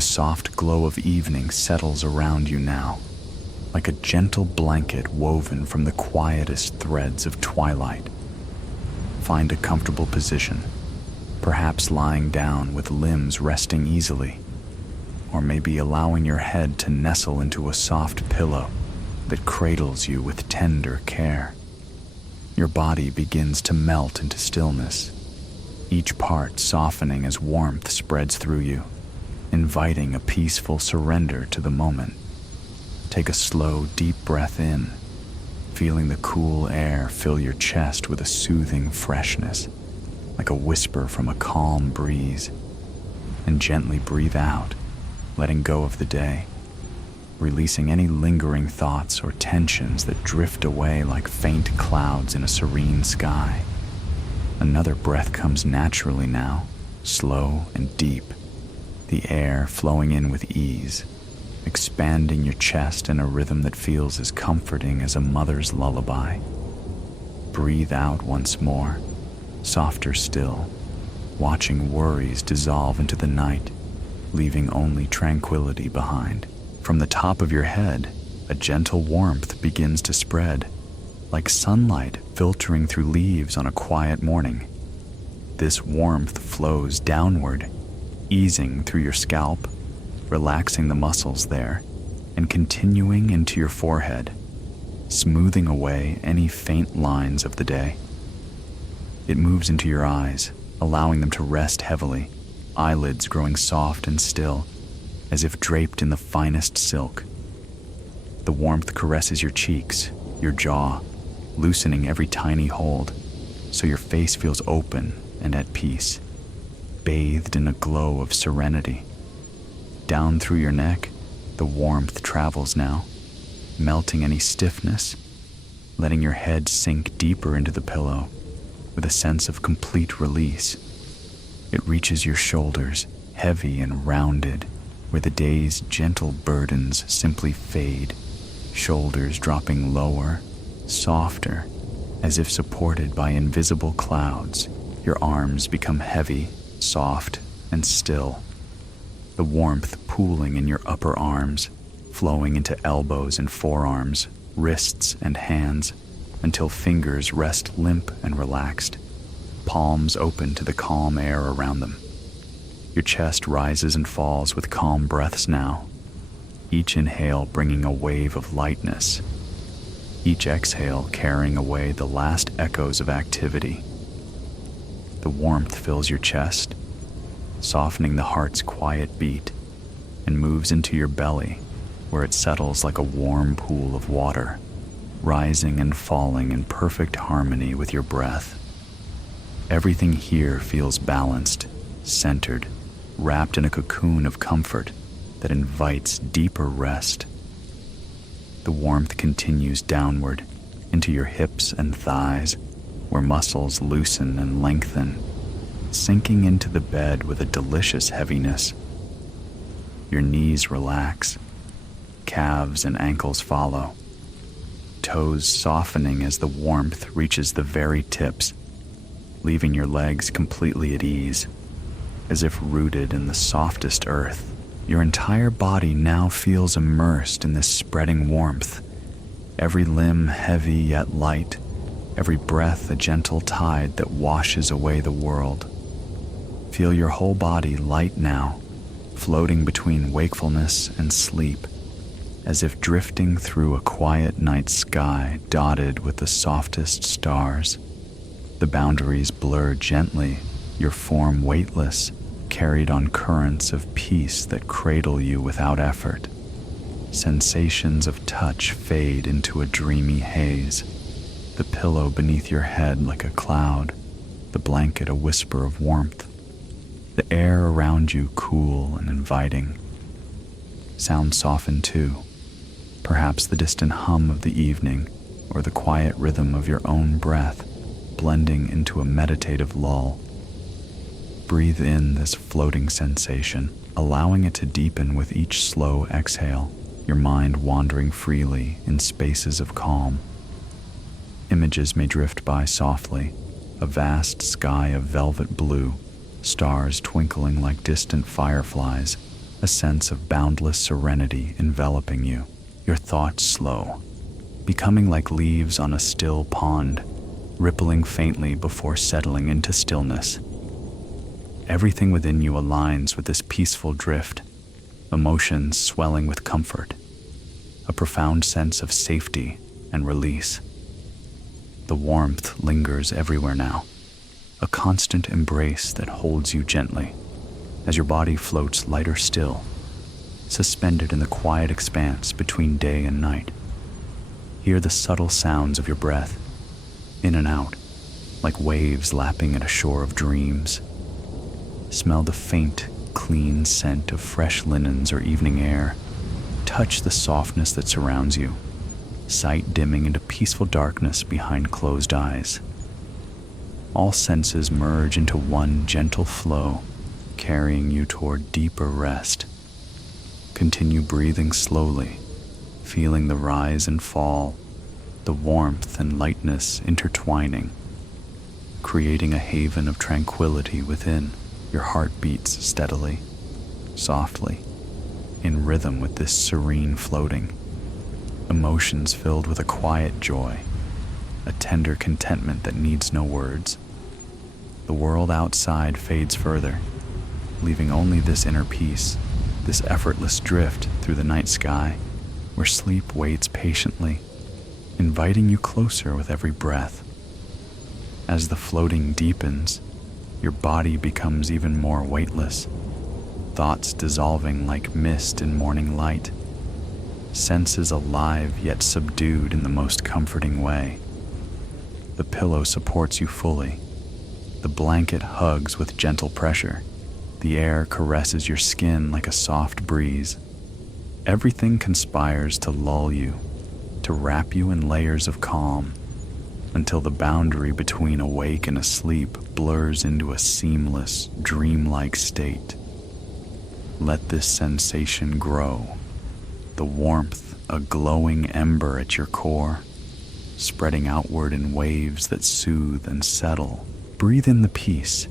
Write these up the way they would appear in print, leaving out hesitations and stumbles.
The soft glow of evening settles around you now, like a gentle blanket woven from the quietest threads of twilight. Find a comfortable position, perhaps lying down with limbs resting easily, or maybe allowing your head to nestle into a soft pillow that cradles you with tender care. Your body begins to melt into stillness, each part softening as warmth spreads through you, inviting a peaceful surrender to the moment. Take a slow, deep breath in, feeling the cool air fill your chest with a soothing freshness, like a whisper from a calm breeze. And gently breathe out, letting go of the day, releasing any lingering thoughts or tensions that drift away like faint clouds in a serene sky. Another breath comes naturally now, slow and deep, the air flowing in with ease, expanding your chest in a rhythm that feels as comforting as a mother's lullaby. Breathe out once more, softer still, watching worries dissolve into the night, leaving only tranquility behind. From the top of your head, a gentle warmth begins to spread, like sunlight filtering through leaves on a quiet morning. This warmth flows downward, easing through your scalp, relaxing the muscles there, and continuing into your forehead, smoothing away any faint lines of the day. It moves into your eyes, allowing them to rest heavily, eyelids growing soft and still, as if draped in the finest silk. The warmth caresses your cheeks, your jaw, loosening every tiny hold, so your face feels open and at peace, bathed in a glow of serenity. Down through your neck, the warmth travels now, melting any stiffness, letting your head sink deeper into the pillow with a sense of complete release. It reaches your shoulders, heavy and rounded, where the day's gentle burdens simply fade, shoulders dropping lower, softer, as if supported by invisible clouds. Your arms become heavy, soft, and still, the warmth pooling in your upper arms, flowing into elbows and forearms, wrists and hands, until fingers rest limp and relaxed, palms open to the calm air around them. Your chest rises and falls with calm breaths now, each inhale bringing a wave of lightness, each exhale carrying away the last echoes of activity. The warmth fills your chest, softening the heart's quiet beat, and moves into your belly, where it settles like a warm pool of water, rising and falling in perfect harmony with your breath. Everything here feels balanced, centered, wrapped in a cocoon of comfort that invites deeper rest. The warmth continues downward into your hips and thighs, where muscles loosen and lengthen, sinking into the bed with a delicious heaviness. Your knees relax, calves and ankles follow, toes softening as the warmth reaches the very tips, leaving your legs completely at ease, as if rooted in the softest earth. Your entire body now feels immersed in this spreading warmth, every limb heavy yet light, every breath a gentle tide that washes away the world. Feel your whole body light now, floating between wakefulness and sleep, as if drifting through a quiet night sky dotted with the softest stars. The boundaries blur gently, your form weightless, carried on currents of peace that cradle you without effort. Sensations of touch fade into a dreamy haze, the pillow beneath your head like a cloud, the blanket a whisper of warmth, the air around you cool and inviting. Sounds soften too, perhaps the distant hum of the evening or the quiet rhythm of your own breath blending into a meditative lull. Breathe in this floating sensation, allowing it to deepen with each slow exhale, your mind wandering freely in spaces of calm. Images may drift by softly, a vast sky of velvet blue, stars twinkling like distant fireflies, a sense of boundless serenity enveloping you, your thoughts slow, becoming like leaves on a still pond, rippling faintly before settling into stillness. Everything within you aligns with this peaceful drift, emotions swelling with comfort, a profound sense of safety and release. The warmth lingers everywhere now, a constant embrace that holds you gently as your body floats lighter still, suspended in the quiet expanse between day and night. Hear the subtle sounds of your breath, in and out, like waves lapping at a shore of dreams. Smell the faint, clean scent of fresh linens or evening air. Touch the softness that surrounds you, sight dimming into peaceful darkness behind closed eyes. All senses merge into one gentle flow, carrying you toward deeper rest. Continue breathing slowly, feeling the rise and fall, the warmth and lightness intertwining, creating a haven of tranquility within. Your heart beats steadily, softly, in rhythm with this serene floating. Emotions filled with a quiet joy, a tender contentment that needs no words. The world outside fades further, leaving only this inner peace, this effortless drift through the night sky, where sleep waits patiently, inviting you closer with every breath. As the floating deepens, your body becomes even more weightless, thoughts dissolving like mist in morning light, senses alive yet subdued in the most comforting way. The pillow supports you fully, the blanket hugs with gentle pressure, the air caresses your skin like a soft breeze. Everything conspires to lull you, to wrap you in layers of calm, until the boundary between awake and asleep blurs into a seamless, dreamlike state. Let this sensation grow, the warmth a glowing ember at your core, spreading outward in waves that soothe and settle. Breathe in the peace,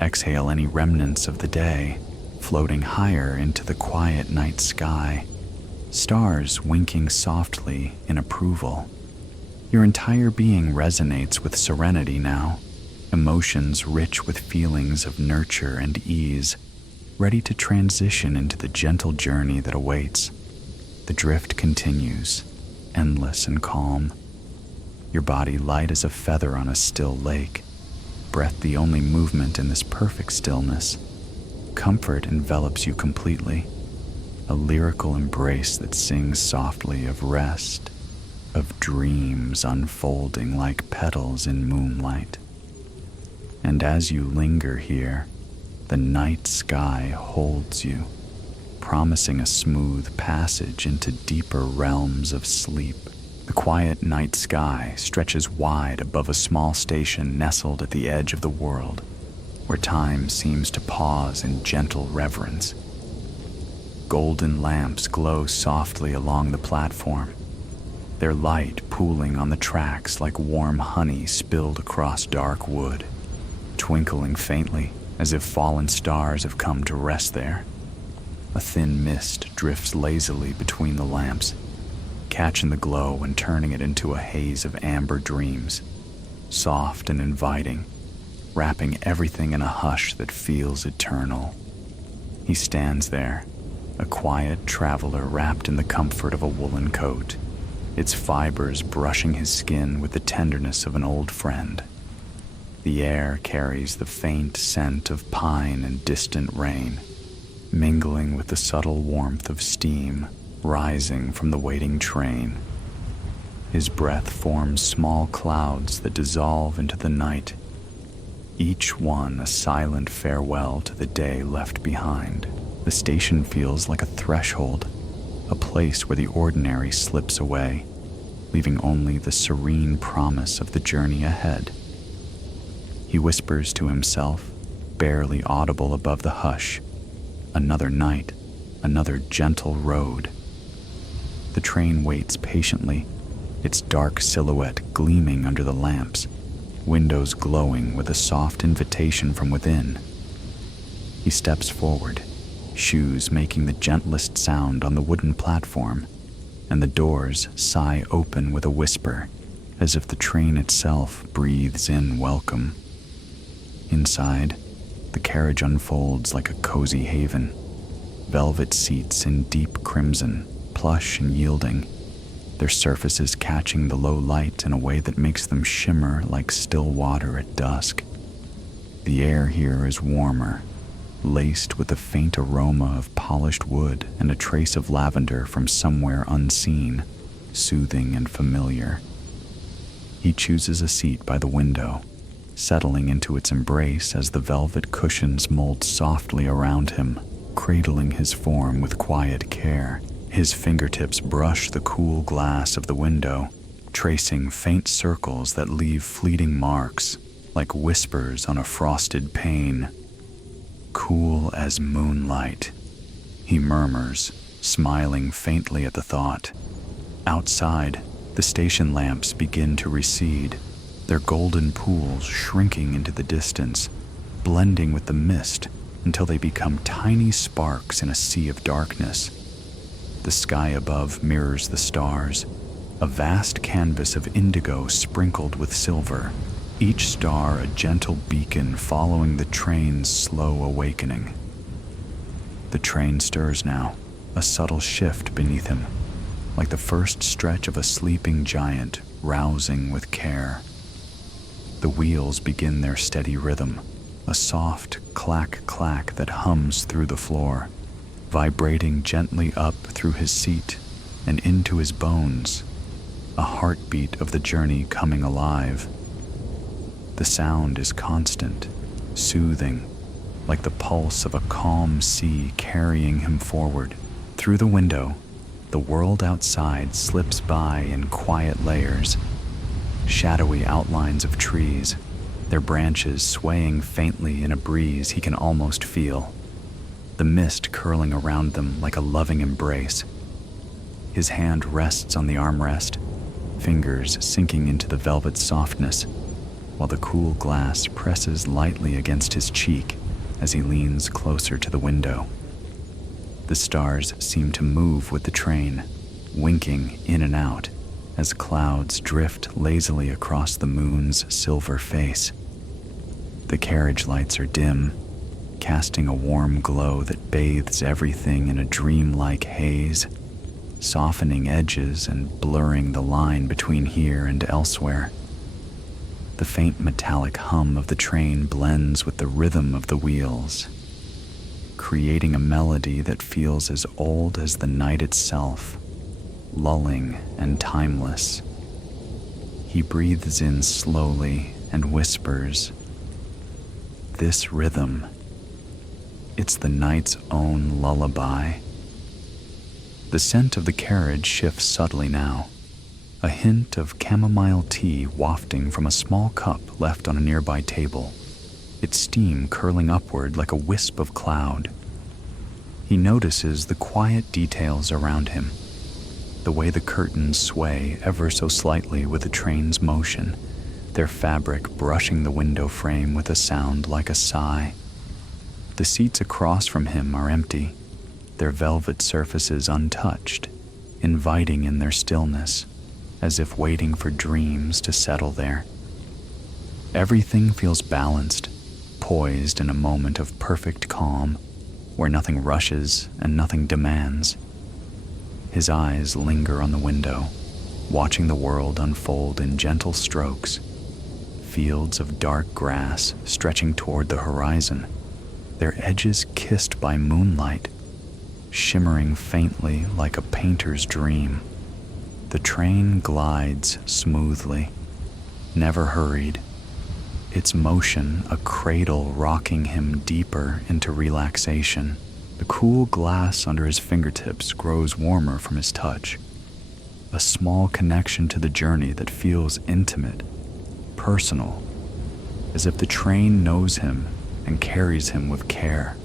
exhale any remnants of the day, floating higher into the quiet night sky, stars winking softly in approval. Your entire being resonates with serenity now, emotions rich with feelings of nurture and ease, ready to transition into the gentle journey that awaits. The drift continues, endless and calm, your body light as a feather on a still lake, breath the only movement in this perfect stillness. Comfort envelops you completely, a lyrical embrace that sings softly of rest, of dreams unfolding like petals in moonlight. And as you linger here, the night sky holds you, promising a smooth passage into deeper realms of sleep. The quiet night sky stretches wide above a small station nestled at the edge of the world, where time seems to pause in gentle reverence. Golden lamps glow softly along the platform, their light pooling on the tracks like warm honey spilled across dark wood, twinkling faintly as if fallen stars have come to rest there. A thin mist drifts lazily between the lamps, catching the glow and turning it into a haze of amber dreams, soft and inviting, wrapping everything in a hush that feels eternal. He stands there, a quiet traveler wrapped in the comfort of a woolen coat, its fibers brushing his skin with the tenderness of an old friend. The air carries the faint scent of pine and distant rain, mingling with the subtle warmth of steam rising from the waiting train. His breath forms small clouds that dissolve into the night, each one a silent farewell to the day left behind. The station feels like a threshold, a place where the ordinary slips away, leaving only the serene promise of the journey ahead. He whispers to himself, barely audible above the hush, another night, another gentle road. The train waits patiently, its dark silhouette gleaming under the lamps, windows glowing with a soft invitation from within. He steps forward, shoes making the gentlest sound on the wooden platform, and the doors sigh open with a whisper, as if the train itself breathes in welcome. Inside, the carriage unfolds like a cozy haven. Velvet seats in deep crimson, plush and yielding, their surfaces catching the low light in a way that makes them shimmer like still water at dusk. The air here is warmer, laced with the faint aroma of polished wood and a trace of lavender from somewhere unseen, soothing and familiar. He chooses a seat by the window, settling into its embrace as the velvet cushions mold softly around him, cradling his form with quiet care. His fingertips brush the cool glass of the window, tracing faint circles that leave fleeting marks, like whispers on a frosted pane. Cool as moonlight, he murmurs, smiling faintly at the thought. Outside, the station lamps begin to recede, their golden pools shrinking into the distance, blending with the mist until they become tiny sparks in a sea of darkness. The sky above mirrors the stars, a vast canvas of indigo sprinkled with silver, each star a gentle beacon following the train's slow awakening. The train stirs now, a subtle shift beneath him, like the first stretch of a sleeping giant rousing with care. The wheels begin their steady rhythm, a soft clack-clack that hums through the floor, vibrating gently up through his seat and into his bones, a heartbeat of the journey coming alive. The sound is constant, soothing, like the pulse of a calm sea carrying him forward. Through the window, the world outside slips by in quiet layers, shadowy outlines of trees, their branches swaying faintly in a breeze he can almost feel, the mist curling around them like a loving embrace. His hand rests on the armrest, fingers sinking into the velvet softness, while the cool glass presses lightly against his cheek as he leans closer to the window. The stars seem to move with the train, winking in and out as clouds drift lazily across the moon's silver face. The carriage lights are dim, casting a warm glow that bathes everything in a dreamlike haze, softening edges and blurring the line between here and elsewhere. The faint metallic hum of the train blends with the rhythm of the wheels, creating a melody that feels as old as the night itself, lulling and timeless. He breathes in slowly and whispers, "This rhythm, it's the night's own lullaby." The scent of the carriage shifts subtly now, a hint of chamomile tea wafting from a small cup left on a nearby table, its steam curling upward like a wisp of cloud. He notices the quiet details around him, the way the curtains sway ever so slightly with the train's motion, their fabric brushing the window frame with a sound like a sigh. The seats across from him are empty, their velvet surfaces untouched, inviting in their stillness, as if waiting for dreams to settle there. Everything feels balanced, poised in a moment of perfect calm, where nothing rushes and nothing demands. His eyes linger on the window, watching the world unfold in gentle strokes, fields of dark grass stretching toward the horizon, their edges kissed by moonlight, shimmering faintly like a painter's dream. The train glides smoothly, never hurried, its motion a cradle rocking him deeper into relaxation. The cool glass under his fingertips grows warmer from his touch, a small connection to the journey that feels intimate, personal, as if the train knows him and carries him with care.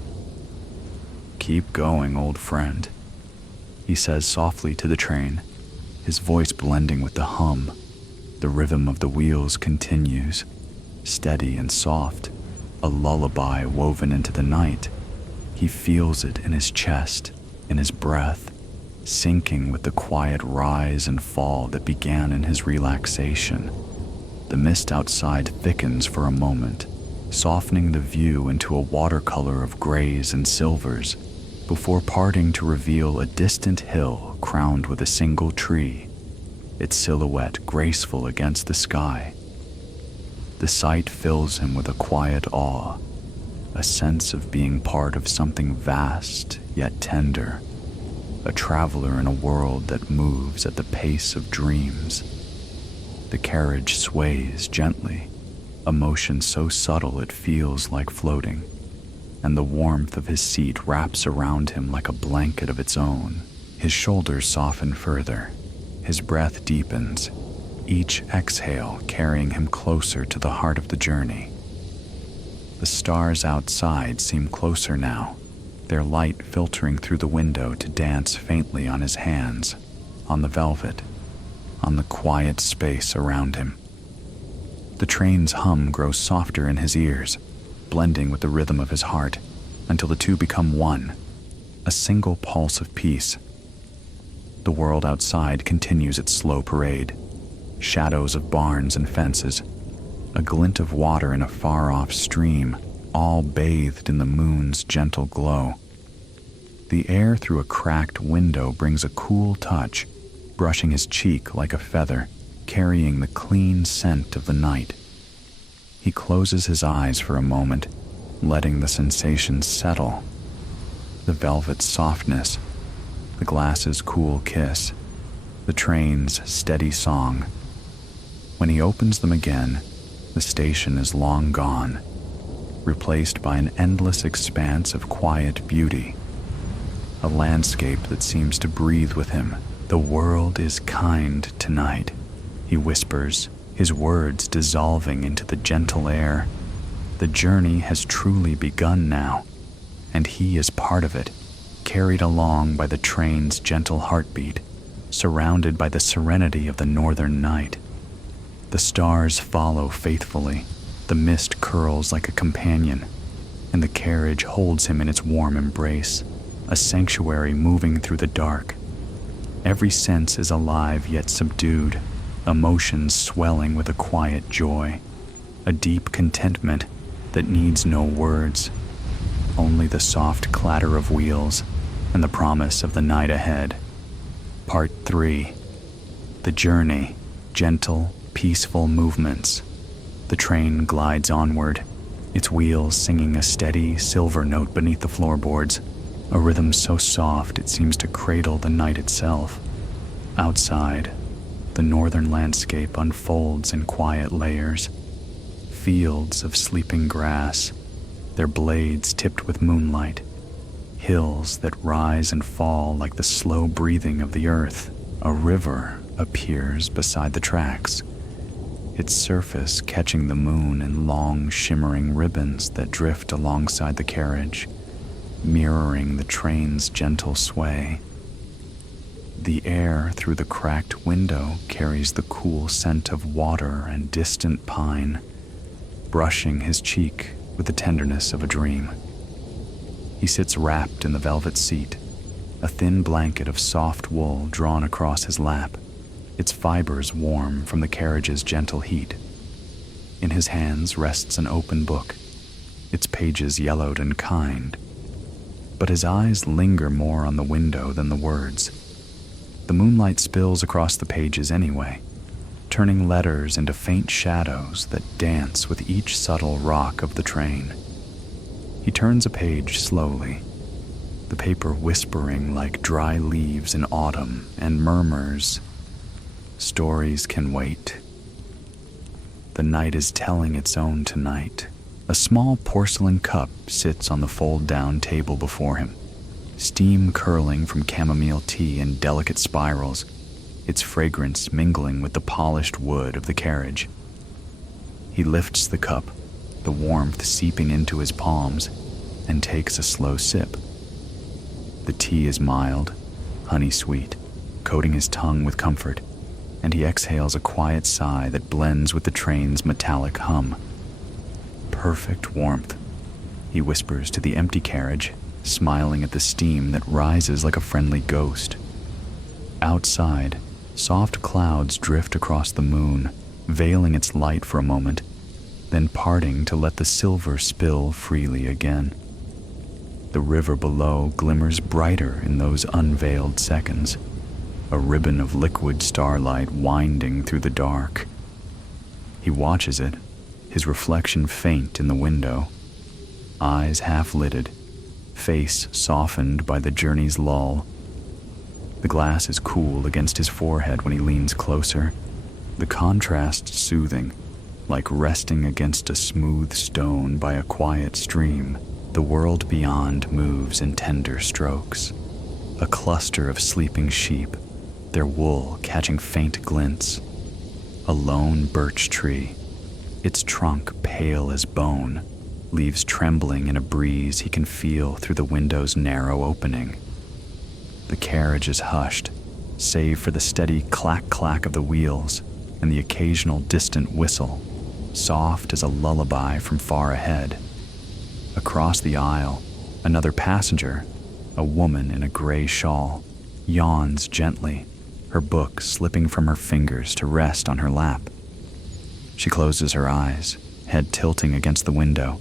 "Keep going, old friend," he says softly to the train, his voice blending with the hum. The rhythm of the wheels continues, steady and soft, a lullaby woven into the night. He feels it in his chest, in his breath, sinking with the quiet rise and fall that began in his relaxation. The mist outside thickens for a moment, softening the view into a watercolor of grays and silvers, before parting to reveal a distant hill crowned with a single tree, its silhouette graceful against the sky. The sight fills him with a quiet awe, a sense of being part of something vast yet tender, a traveler in a world that moves at the pace of dreams. The carriage sways gently, a motion so subtle it feels like floating, and the warmth of his seat wraps around him like a blanket of its own. His shoulders soften further, his breath deepens, each exhale carrying him closer to the heart of the journey. The stars outside seem closer now, their light filtering through the window to dance faintly on his hands, on the velvet, on the quiet space around him. The train's hum grows softer in his ears, blending with the rhythm of his heart, until the two become one, a single pulse of peace. The world outside continues its slow parade, shadows of barns and fences, a glint of water in a far-off stream, all bathed in the moon's gentle glow. The air through a cracked window brings a cool touch, brushing his cheek like a feather, carrying the clean scent of the night. He closes his eyes for a moment, letting the sensations settle. The velvet's softness, the glass's cool kiss, the train's steady song. When he opens them again, the station is long gone, replaced by an endless expanse of quiet beauty, a landscape that seems to breathe with him. "The world is kind tonight," he whispers, his words dissolving into the gentle air. The journey has truly begun now, and he is part of it, carried along by the train's gentle heartbeat, surrounded by the serenity of the northern night. The stars follow faithfully, the mist curls like a companion, and the carriage holds him in its warm embrace, a sanctuary moving through the dark. Every sense is alive yet subdued, emotions swelling with a quiet joy, a deep contentment that needs no words, only the soft clatter of wheels and the promise of the night ahead. Part 3. The journey, gentle, peaceful movements. The train glides onward, its wheels singing a steady silver note beneath the floorboards, a rhythm so soft it seems to cradle the night itself. Outside, the northern landscape unfolds in quiet layers, fields of sleeping grass, their blades tipped with moonlight, hills that rise and fall like the slow breathing of the earth. A river appears beside the tracks, its surface catching the moon in long shimmering ribbons that drift alongside the carriage, mirroring the train's gentle sway. The air through the cracked window carries the cool scent of water and distant pine, brushing his cheek with the tenderness of a dream. He sits wrapped in the velvet seat, a thin blanket of soft wool drawn across his lap, its fibers warm from the carriage's gentle heat. In his hands rests an open book, its pages yellowed and kind, but his eyes linger more on the window than the words. The moonlight spills across the pages anyway, turning letters into faint shadows that dance with each subtle rock of the train. He turns a page slowly, the paper whispering like dry leaves in autumn, and murmurs, "Stories can wait." The night is telling its own tonight. A small porcelain cup sits on the fold-down table before him, steam curling from chamomile tea in delicate spirals, its fragrance mingling with the polished wood of the carriage. He lifts the cup, the warmth seeping into his palms, and takes a slow sip. The tea is mild, honey-sweet, coating his tongue with comfort, and he exhales a quiet sigh that blends with the train's metallic hum. "Perfect warmth," he whispers to the empty carriage, smiling at the steam that rises like a friendly ghost. Outside, soft clouds drift across the moon, veiling its light for a moment, then parting to let the silver spill freely again. The river below glimmers brighter in those unveiled seconds, a ribbon of liquid starlight winding through the dark. He watches it, his reflection faint in the window, eyes half-lidded, face softened by the journey's lull. The glass is cool against his forehead when he leans closer, the contrast soothing, like resting against a smooth stone by a quiet stream. The world beyond moves in tender strokes. A cluster of sleeping sheep, their wool catching faint glints. A lone birch tree, its trunk pale as bone, leaves trembling in a breeze he can feel through the window's narrow opening. The carriage is hushed, save for the steady clack-clack of the wheels and the occasional distant whistle, soft as a lullaby from far ahead. Across the aisle, another passenger, a woman in a gray shawl, yawns gently, her book slipping from her fingers to rest on her lap. She closes her eyes, head tilting against the window,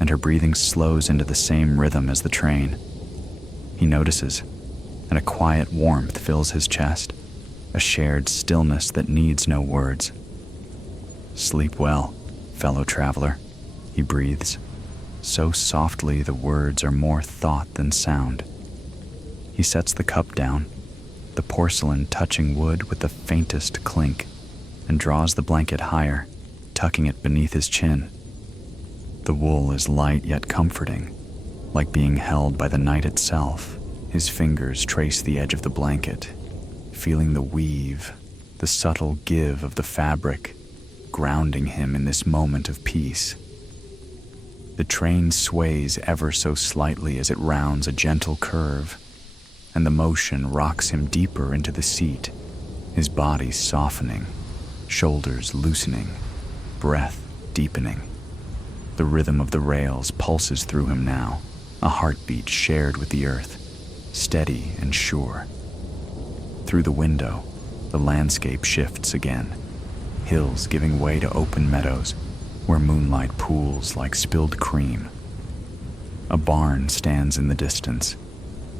and her breathing slows into the same rhythm as the train. He notices, and a quiet warmth fills his chest, a shared stillness that needs no words. "Sleep well, fellow traveler," he breathes, so softly the words are more thought than sound. He sets the cup down, the porcelain touching wood with the faintest clink, and draws the blanket higher, tucking it beneath his chin. The wool is light yet comforting, like being held by the night itself. His fingers trace the edge of the blanket, feeling the weave, the subtle give of the fabric, grounding him in this moment of peace. The train sways ever so slightly as it rounds a gentle curve, and the motion rocks him deeper into the seat, his body softening, shoulders loosening, breath deepening. The rhythm of the rails pulses through him now, a heartbeat shared with the earth, steady and sure. Through the window, the landscape shifts again, hills giving way to open meadows, where moonlight pools like spilled cream. A barn stands in the distance,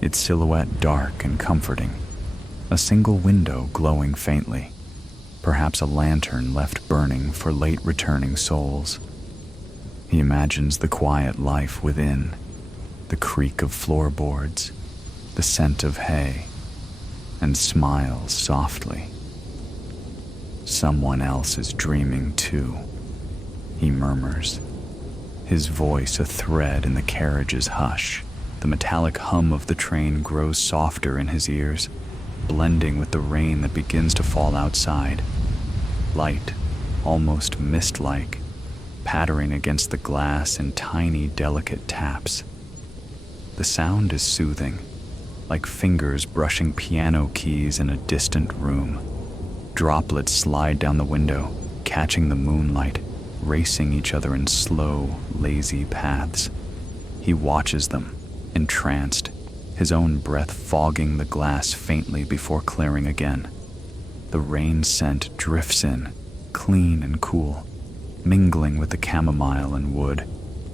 its silhouette dark and comforting, a single window glowing faintly, perhaps a lantern left burning for late returning souls. He imagines the quiet life within, the creak of floorboards, the scent of hay, and smiles softly. Someone else is dreaming too, he murmurs, his voice a thread in the carriage's hush. The metallic hum of the train grows softer in his ears, blending with the rain that begins to fall outside. Light, almost mist-like, pattering against the glass in tiny, delicate taps. The sound is soothing, like fingers brushing piano keys in a distant room. Droplets slide down the window, catching the moonlight, racing each other in slow, lazy paths. He watches them, entranced, his own breath fogging the glass faintly before clearing again. The rain scent drifts in, clean and cool, mingling with the chamomile and wood,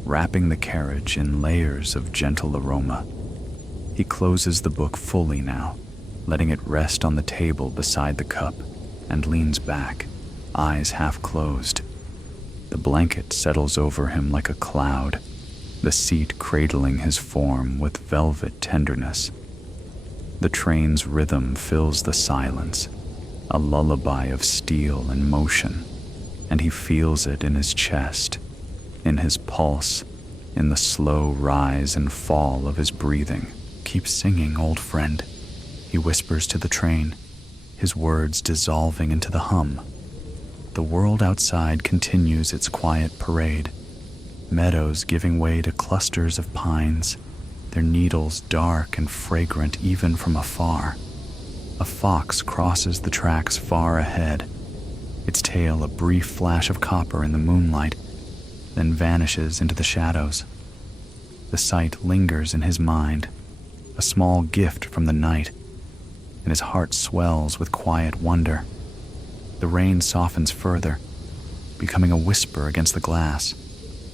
wrapping the carriage in layers of gentle aroma. He closes the book fully now, letting it rest on the table beside the cup, and leans back, eyes half closed. The blanket settles over him like a cloud, the seat cradling his form with velvet tenderness. The train's rhythm fills the silence, a lullaby of steel and motion, and he feels it in his chest, in his pulse, in the slow rise and fall of his breathing. "Keep singing, old friend," he whispers to the train, his words dissolving into the hum. The world outside continues its quiet parade, meadows giving way to clusters of pines, their needles dark and fragrant even from afar. A fox crosses the tracks far ahead, its tail a brief flash of copper in the moonlight, then vanishes into the shadows. The sight lingers in his mind, a small gift from the night, and his heart swells with quiet wonder. The rain softens further, becoming a whisper against the glass,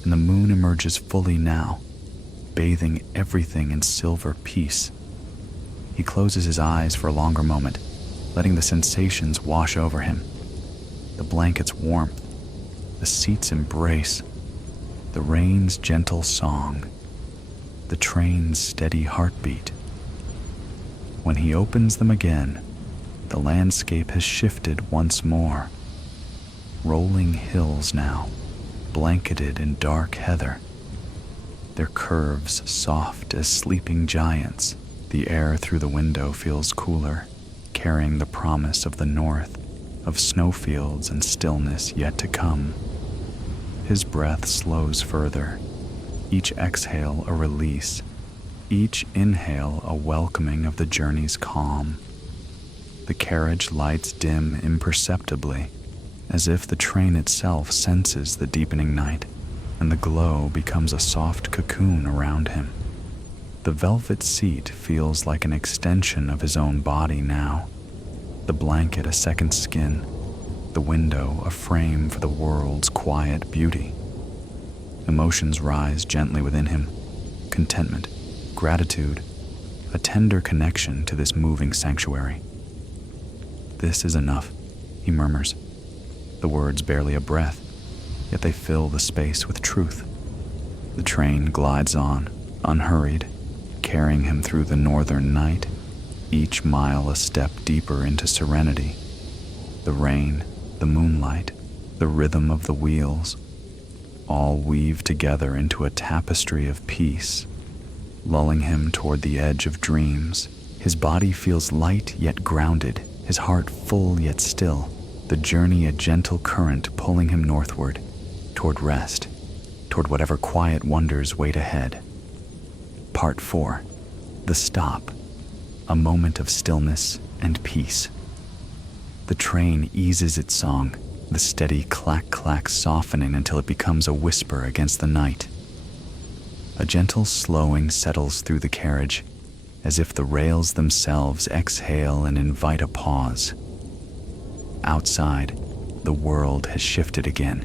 and the moon emerges fully now, bathing everything in silver peace. He closes his eyes for a longer moment, letting the sensations wash over him. The blanket's warmth, the seat's embrace, the rain's gentle song, the train's steady heartbeat. When he opens them again, the landscape has shifted once more. Rolling hills now, blanketed in dark heather, their curves soft as sleeping giants. The air through the window feels cooler, carrying the promise of the north, of snowfields and stillness yet to come. His breath slows further, each exhale a release, each inhale a welcoming of the journey's calm. The carriage lights dim imperceptibly, as if the train itself senses the deepening night, and the glow becomes a soft cocoon around him. The velvet seat feels like an extension of his own body now, the blanket a second skin, the window a frame for the world's quiet beauty. Emotions rise gently within him, contentment, gratitude, a tender connection to this moving sanctuary. "This is enough," he murmurs, the words barely a breath, yet they fill the space with truth. The train glides on, unhurried, carrying him through the northern night, each mile a step deeper into serenity. The rain, the moonlight, the rhythm of the wheels, all weave together into a tapestry of peace, lulling him toward the edge of dreams. His body feels light yet grounded, his heart full yet still, the journey a gentle current pulling him northward, toward rest, toward whatever quiet wonders wait ahead. Part 4. The stop. A moment of stillness and peace. The train eases its song, the steady clack-clack softening until it becomes a whisper against the night. A gentle slowing settles through the carriage, as if the rails themselves exhale and invite a pause. Outside, the world has shifted again.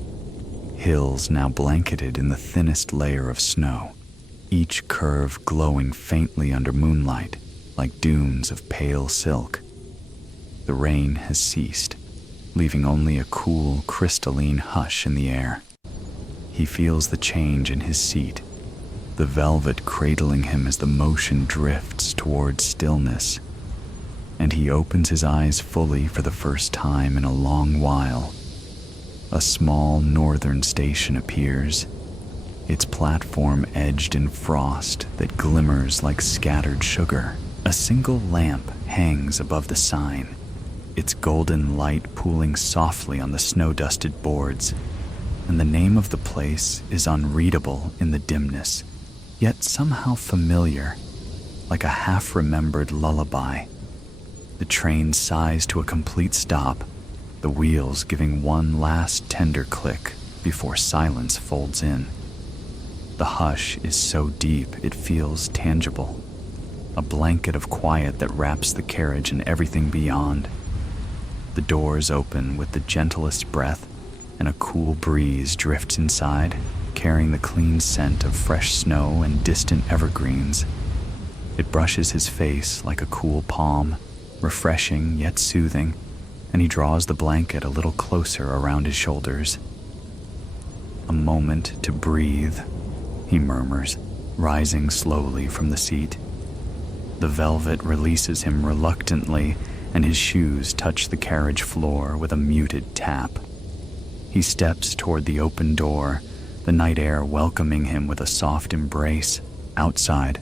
Hills now blanketed in the thinnest layer of snow, each curve glowing faintly under moonlight like dunes of pale silk. The rain has ceased, leaving only a cool, crystalline hush in the air. He feels the change in his seat, the velvet cradling him as the motion drifts towards stillness, and he opens his eyes fully for the first time in a long while. A small northern station appears, its platform edged in frost that glimmers like scattered sugar. A single lamp hangs above the sign, its golden light pooling softly on the snow-dusted boards, and the name of the place is unreadable in the dimness, yet somehow familiar, like a half-remembered lullaby. The train sighs to a complete stop, the wheels giving one last tender click before silence folds in. The hush is so deep it feels tangible, a blanket of quiet that wraps the carriage and everything beyond. The doors open with the gentlest breath, and a cool breeze drifts inside, carrying the clean scent of fresh snow and distant evergreens. It brushes his face like a cool palm, refreshing yet soothing, and he draws the blanket a little closer around his shoulders. "A moment to breathe," he murmurs, rising slowly from the seat. The velvet releases him reluctantly, and his shoes touch the carriage floor with a muted tap. He steps toward the open door, the night air welcoming him with a soft embrace. Outside,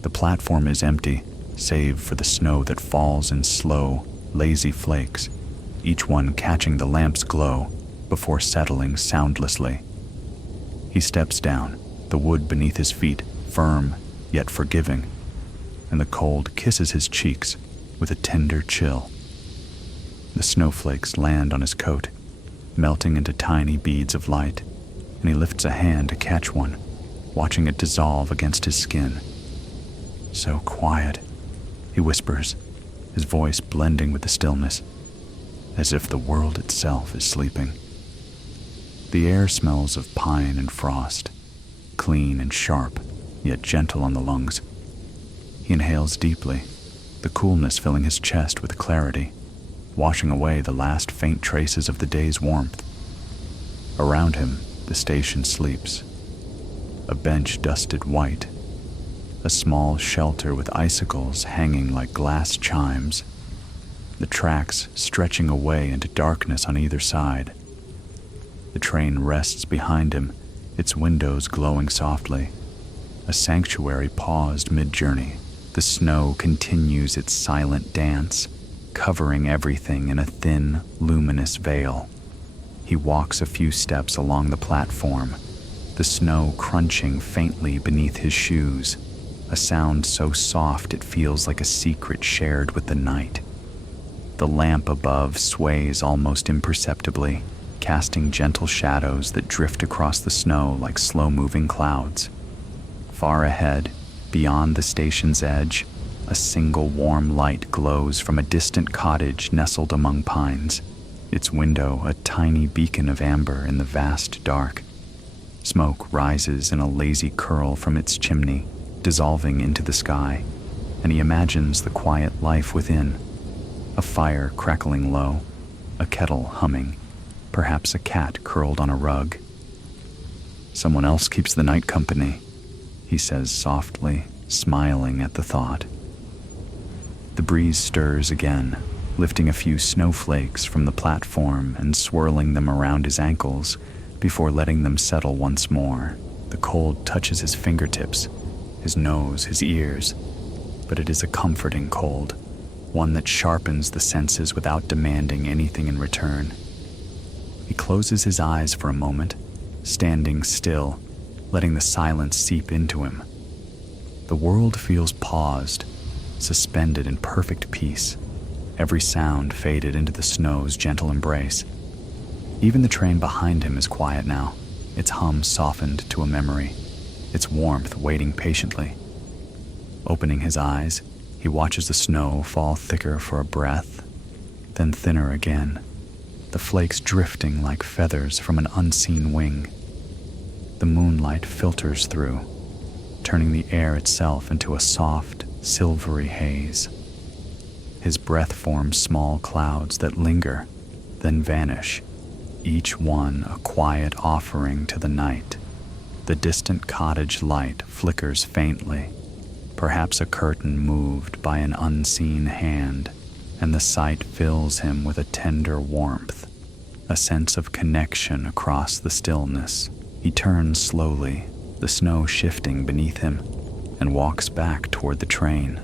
the platform is empty, save for the snow that falls in slow, lazy flakes, each one catching the lamp's glow before settling soundlessly. He steps down, the wood beneath his feet firm yet forgiving, and the cold kisses his cheeks with a tender chill. The snowflakes land on his coat, melting into tiny beads of light, and he lifts a hand to catch one, watching it dissolve against his skin. "So quiet," he whispers, his voice blending with the stillness, as if the world itself is sleeping. The air smells of pine and frost, clean and sharp, yet gentle on the lungs. He inhales deeply, the coolness filling his chest with clarity, washing away the last faint traces of the day's warmth. Around him, the station sleeps. A bench dusted white, a small shelter with icicles hanging like glass chimes, the tracks stretching away into darkness on either side. The train rests behind him, its windows glowing softly. A sanctuary paused mid-journey. The snow continues its silent dance, covering everything in a thin, luminous veil. He walks a few steps along the platform, the snow crunching faintly beneath his shoes, a sound so soft it feels like a secret shared with the night. The lamp above sways almost imperceptibly, casting gentle shadows that drift across the snow like slow-moving clouds. Far ahead, beyond the station's edge, a single warm light glows from a distant cottage nestled among pines, its window a tiny beacon of amber in the vast dark. Smoke rises in a lazy curl from its chimney, dissolving into the sky, and he imagines the quiet life within. A fire crackling low, a kettle humming, perhaps a cat curled on a rug. "Someone else keeps the night company," he says softly, smiling at the thought. The breeze stirs again, lifting a few snowflakes from the platform and swirling them around his ankles before letting them settle once more. The cold touches his fingertips, his nose, his ears, but it is a comforting cold, one that sharpens the senses without demanding anything in return. He closes his eyes for a moment, standing still, letting the silence seep into him. The world feels paused, suspended in perfect peace, every sound faded into the snow's gentle embrace. Even the train behind him is quiet now, its hum softened to a memory, its warmth waiting patiently. Opening his eyes, he watches the snow fall thicker for a breath, then thinner again, the flakes drifting like feathers from an unseen wing. The moonlight filters through, turning the air itself into a soft, silvery haze. His breath forms small clouds that linger, then vanish, each one a quiet offering to the night. The distant cottage light flickers faintly, perhaps a curtain moved by an unseen hand, and the sight fills him with a tender warmth, a sense of connection across the stillness. He turns slowly, the snow shifting beneath him, and walks back toward the train.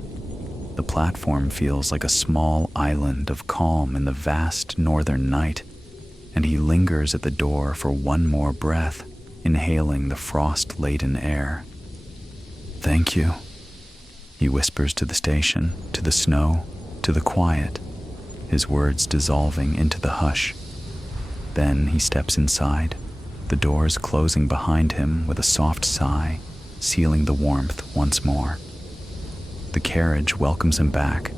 The platform feels like a small island of calm in the vast northern night, and he lingers at the door for one more breath, inhaling the frost-laden air. "Thank you," he whispers to the station, to the snow, to the quiet, his words dissolving into the hush. Then he steps inside, the doors closing behind him with a soft sigh, sealing the warmth once more. The carriage welcomes him back,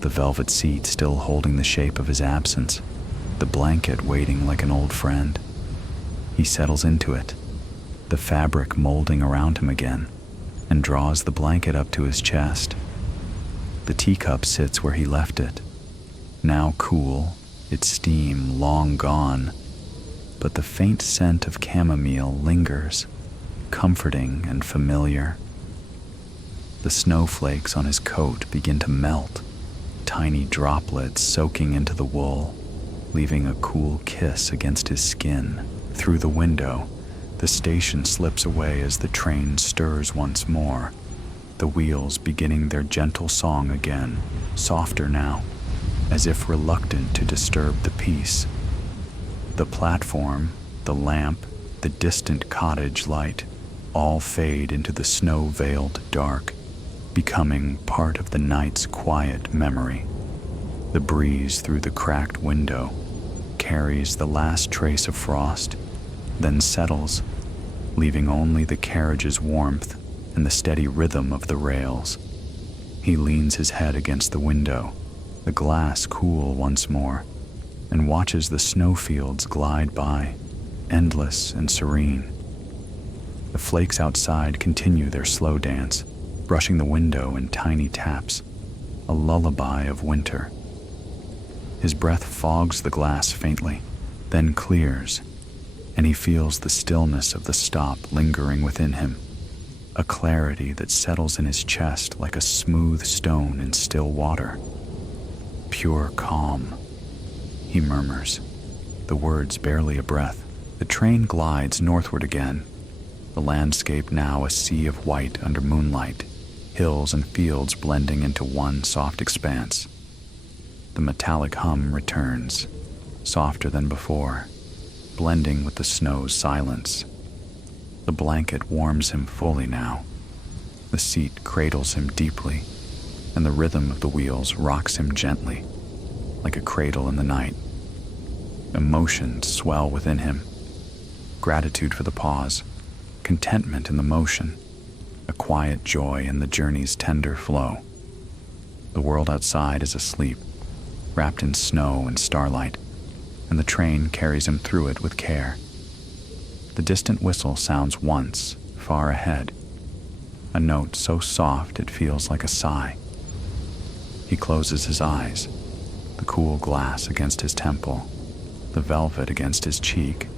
the velvet seat still holding the shape of his absence, the blanket waiting like an old friend. He settles into it, the fabric molding around him again, and draws the blanket up to his chest. The teacup sits where he left it, now cool, its steam long gone, but the faint scent of chamomile lingers, comforting and familiar. The snowflakes on his coat begin to melt, tiny droplets soaking into the wool, leaving a cool kiss against his skin. Through the window, the station slips away as the train stirs once more, the wheels beginning their gentle song again, softer now, as if reluctant to disturb the peace. The platform, the lamp, the distant cottage light, all fade into the snow-veiled dark, becoming part of the night's quiet memory. The breeze through the cracked window carries the last trace of frost, then settles, leaving only the carriage's warmth and the steady rhythm of the rails. He leans his head against the window, the glass cool once more, and watches the snowfields glide by, endless and serene. The flakes outside continue their slow dance, brushing the window in tiny taps, a lullaby of winter. His breath fogs the glass faintly, then clears, and he feels the stillness of the stop lingering within him, a clarity that settles in his chest like a smooth stone in still water. Pure calm, he murmurs, the words barely a breath. The train glides northward again, the landscape now a sea of white under moonlight, hills and fields blending into one soft expanse. The metallic hum returns, softer than before, blending with the snow's silence. The blanket warms him fully now. The seat cradles him deeply, and the rhythm of the wheels rocks him gently, like a cradle in the night. Emotions swell within him. Gratitude for the pause, contentment in the motion, a quiet joy in the journey's tender flow. The world outside is asleep, wrapped in snow and starlight, and the train carries him through it with care. The distant whistle sounds once, far ahead, a note so soft it feels like a sigh. He closes his eyes, the cool glass against his temple, the velvet against his cheek,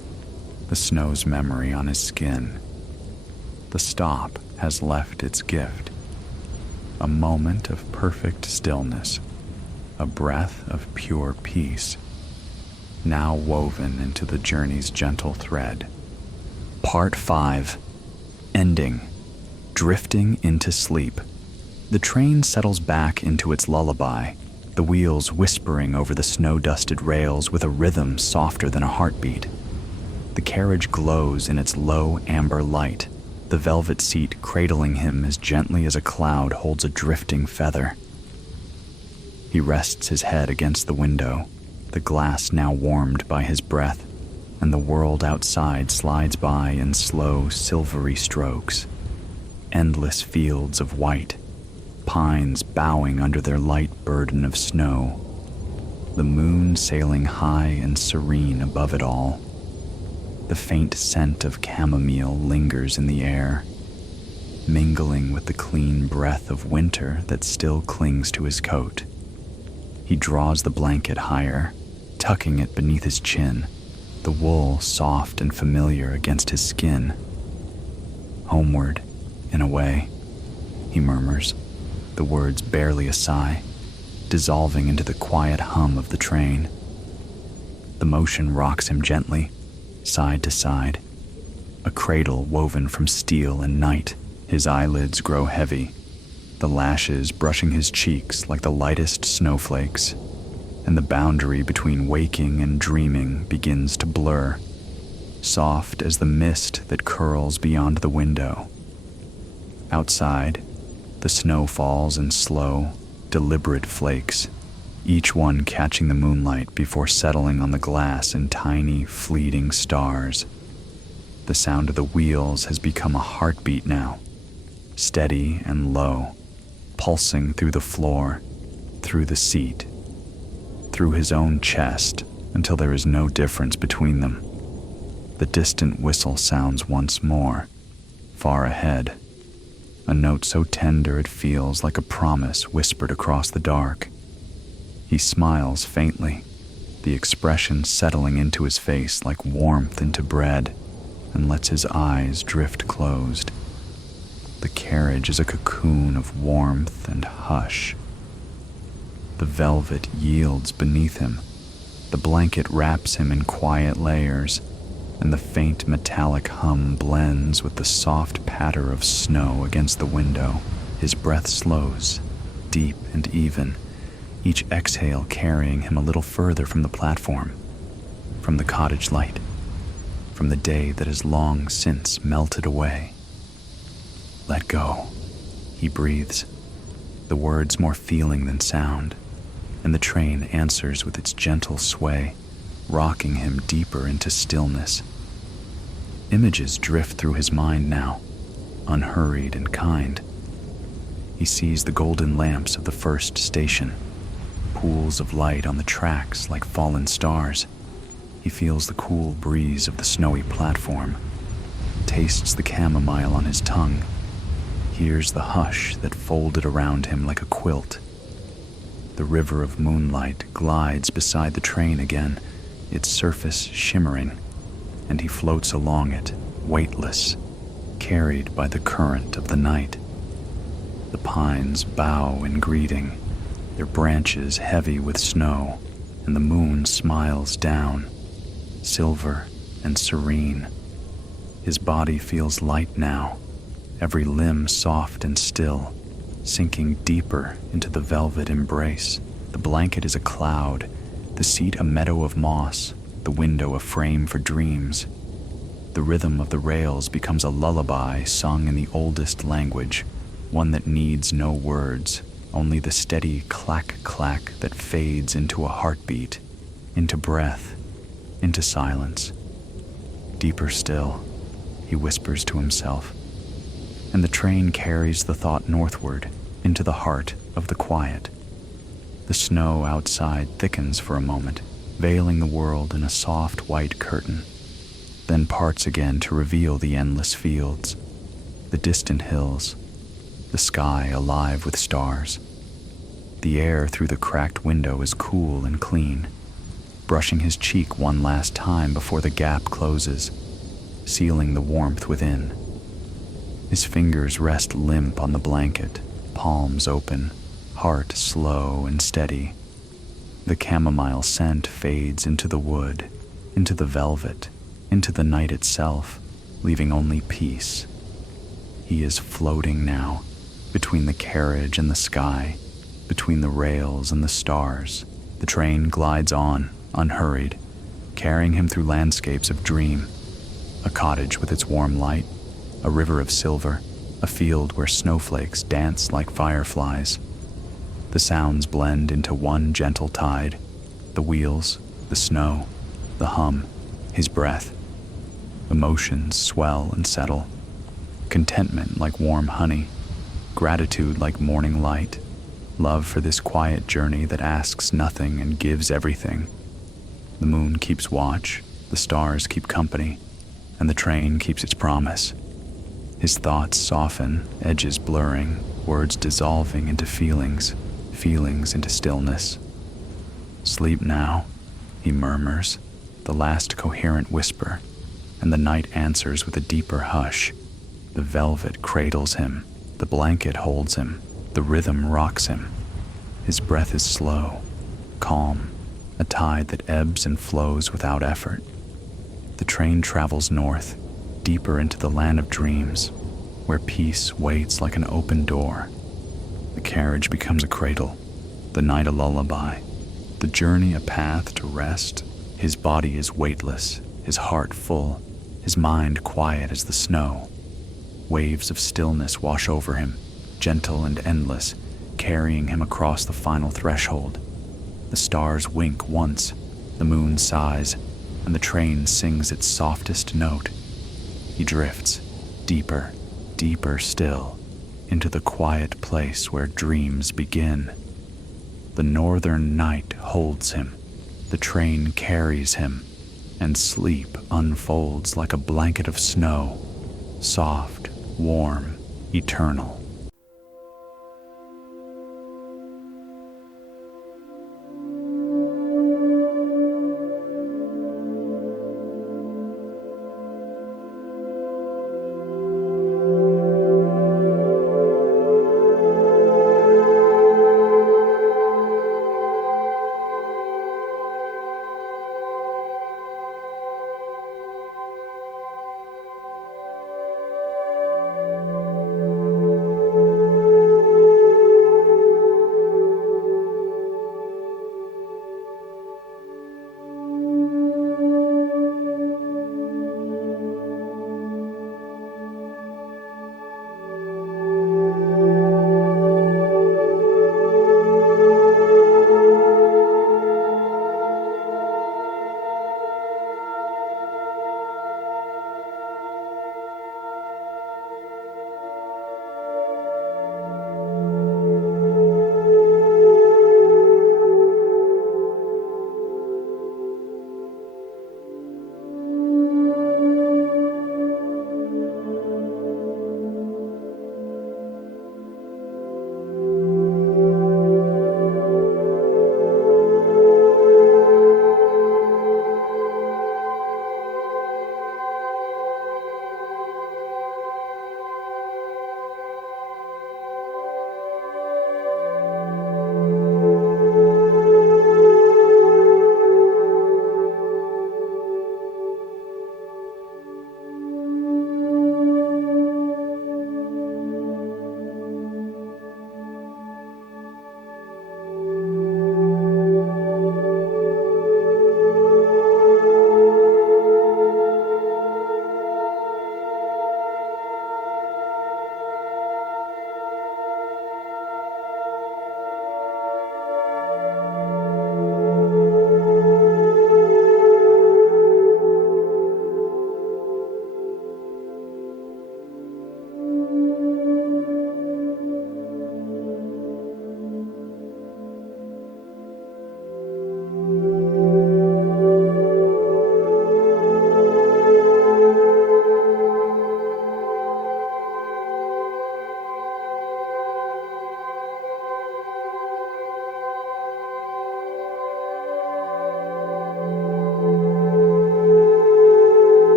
the snow's memory on his skin. The stop has left its gift, a moment of perfect stillness, a breath of pure peace, now woven into the journey's gentle thread. Part 5. Ending. Drifting into sleep. The train settles back into its lullaby, the wheels whispering over the snow-dusted rails with a rhythm softer than a heartbeat. The carriage glows in its low amber light, the velvet seat cradling him as gently as a cloud holds a drifting feather. He rests his head against the window, the glass now warmed by his breath, and the world outside slides by in slow, silvery strokes. Endless fields of white, pines bowing under their light burden of snow, the moon sailing high and serene above it all. The faint scent of chamomile lingers in the air, mingling with the clean breath of winter that still clings to his coat. He draws the blanket higher, tucking it beneath his chin, the wool soft and familiar against his skin. Homeward, in a way, he murmurs, the words barely a sigh, dissolving into the quiet hum of the train. The motion rocks him gently, side to side, a cradle woven from steel and night. His eyelids grow heavy, the lashes brushing his cheeks like the lightest snowflakes, and the boundary between waking and dreaming begins to blur, soft as the mist that curls beyond the window. Outside, the snow falls in slow, deliberate flakes, each one catching the moonlight before settling on the glass in tiny, fleeting stars. The sound of the wheels has become a heartbeat now, steady and low, pulsing through the floor, through the seat, through his own chest, until there is no difference between them. The distant whistle sounds once more, far ahead, a note so tender it feels like a promise whispered across the dark. He smiles faintly, the expression settling into his face like warmth into bread, and lets his eyes drift closed. The carriage is a cocoon of warmth and hush. The velvet yields beneath him, the blanket wraps him in quiet layers, and the faint metallic hum blends with the soft patter of snow against the window. His breath slows, deep and even, each exhale carrying him a little further from the platform, from the cottage light, from the day that has long since melted away. Let go, he breathes, the words more feeling than sound, and the train answers with its gentle sway, rocking him deeper into stillness. Images drift through his mind now, unhurried and kind. He sees the golden lamps of the first station, pools of light on the tracks like fallen stars. He feels the cool breeze of the snowy platform, tastes the chamomile on his tongue, hears the hush that folded around him like a quilt. The river of moonlight glides beside the train again, its surface shimmering, and he floats along it, weightless, carried by the current of the night. The pines bow in greeting, their branches heavy with snow, and the moon smiles down, silver and serene. His body feels light now, every limb soft and still, sinking deeper into the velvet embrace. The blanket is a cloud, the seat a meadow of moss, the window a frame for dreams. The rhythm of the rails becomes a lullaby sung in the oldest language, one that needs no words, only the steady clack-clack that fades into a heartbeat, into breath, into silence. Deeper still, he whispers to himself, and the train carries the thought northward into the heart of the quiet. The snow outside thickens for a moment, veiling the world in a soft white curtain, then parts again to reveal the endless fields, the distant hills, the sky alive with stars. The air through the cracked window is cool and clean, brushing his cheek one last time before the gap closes, sealing the warmth within. His fingers rest limp on the blanket, palms open, heart slow and steady. The chamomile scent fades into the wood, into the velvet, into the night itself, leaving only peace. He is floating now, between the carriage and the sky, between the rails and the stars. The train glides on, unhurried, carrying him through landscapes of dream. A cottage with its warm light, a river of silver, a field where snowflakes dance like fireflies. The sounds blend into one gentle tide, the wheels, the snow, the hum, his breath. Emotions swell and settle, contentment like warm honey, gratitude like morning light, love for this quiet journey that asks nothing and gives everything. The moon keeps watch, the stars keep company, and the train keeps its promise. His thoughts soften, edges blurring, words dissolving into feelings, feelings into stillness. Sleep now, he murmurs, the last coherent whisper, and the night answers with a deeper hush. The velvet cradles him, the blanket holds him, the rhythm rocks him. His breath is slow, calm, a tide that ebbs and flows without effort. The train travels north, deeper into the land of dreams, where peace waits like an open door. The carriage becomes a cradle, the night a lullaby, the journey a path to rest. His body is weightless, his heart full, his mind quiet as the snow. Waves of stillness wash over him, gentle and endless, carrying him across the final threshold. The stars wink once, the moon sighs, and the train sings its softest note. He drifts, deeper, deeper still, into the quiet place where dreams begin. The northern night holds him, the train carries him, and sleep unfolds like a blanket of snow, soft, warm, eternal.